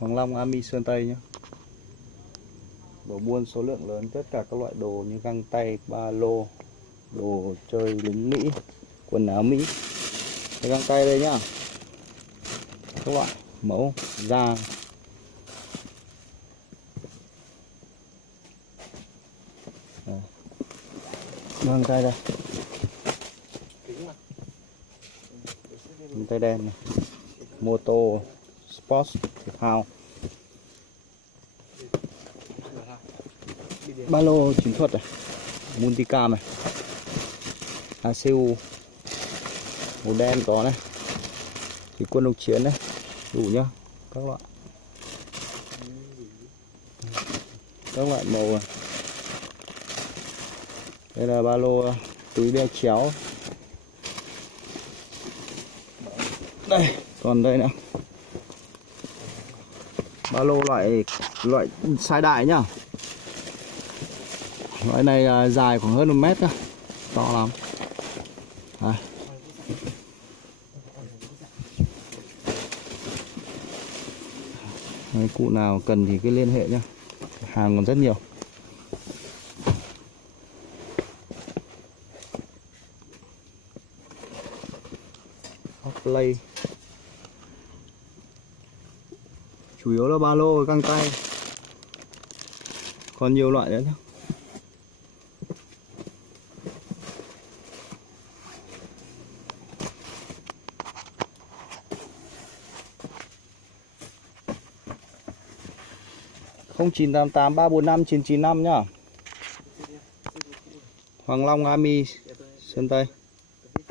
Hoàng Long Army Sơn Tây nhé. Bỏ buôn số lượng lớn tất cả các loại đồ như găng tay, ba lô, đồ chơi lính Mỹ, quần áo Mỹ. Cái găng tay đây nhá, các loại mẫu da. Găng tay đây, găng tay đen này, mô tô sports thể thao, ba lô chiến thuật này, multicam này, ACU màu đen có này, thì quân độc chiến này, đủ nhá, các loại màu này. Đây là ba lô túi đeo chéo. Đây, còn đây nữa. Ba lô loại size đại nhá. Loại này là dài khoảng hơn 1 mét thôi, to lắm. Đây. Đấy, cụ nào cần thì cứ liên hệ nhá. Hàng còn rất nhiều. Play. Chủ yếu là ba lô, găng tay. Còn nhiều loại nữa nhé. Không 988 345 995 nhá. Hoàng Long Army Sơn Tây.